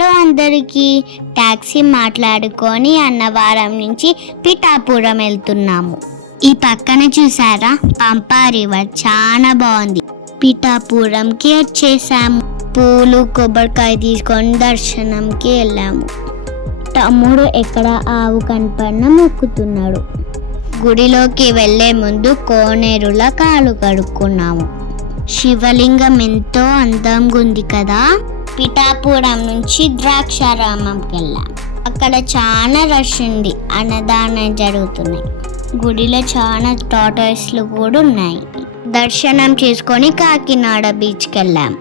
Hello అందరికీ, taxi మాట్లాడుకొని అన్నవరం నుంచి పిఠాపురం వెళ్తున్నాము. ఈ పక్కన చూసారా పంపా రివర్, చాలా బాగుంది. పిఠాపురంకి వచ్చేసాము. పూలు కొబ్బరికాయ తీసుకొని దర్శనంకి వెళ్ళాము. తమ్ముడు ఎక్కడ ఆవు కనపడినా మొక్కుతున్నాడు. గుడిలోకి వెళ్ళే ముందు కోనేరులా కాలు కడుక్కున్నాము. శివలింగం ఎంతో అందంగా ఉంది కదా. పిఠాపురం నుంచి ద్రాక్షారామంకి వెళ్ళాం. అక్కడ చాలా రష్ ఉంది, అన్నదానం జరుగుతున్నాయి. గుడిలో చాలా టాటాయిస్లు కూడా ఉన్నాయి. దర్శనం చేసుకొని కాకినాడ బీచ్కి వెళ్ళాం.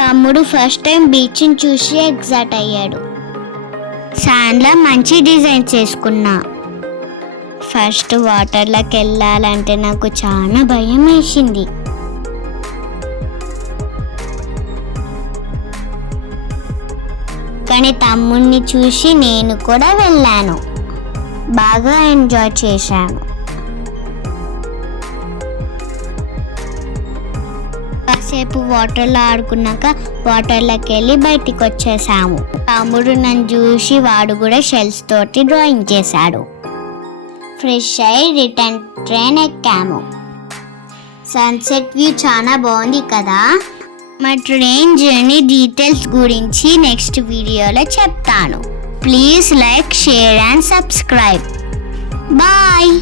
తమ్ముడు ఫస్ట్ టైం బీచ్ని చూసి ఎగ్జైట్ అయ్యాడు. శాండ్లో మంచి డిజైన్ చేసుకున్నా. ఫస్ట్ వాటర్లోకి వెళ్ళాలంటే నాకు చాలా భయం వేసింది. కానీ తమ్ముడిని చూసి నేను కూడా వెళ్ళాను. బాగా ఎంజాయ్ చేశాను. కాసేపు వాటర్లో ఆడుకున్నాక వాటర్లోకి వెళ్ళి బయటికి వచ్చేసాము. తమ్ముడు నన్ను చూసి వాడు కూడా షెల్స్ తోటి డ్రాయింగ్ చేశాడు. ఫ్రెష్ అయ్యి రిటర్న్ ట్రైన్ ఎక్కాము. సన్సెట్ వ్యూ చాలా బాగుంది కదా. మా ట్రైన్ జర్నీ డీటెయిల్స్ గురించి నెక్స్ట్ వీడియోలో చెప్తాను. Please like, share and subscribe. Bye.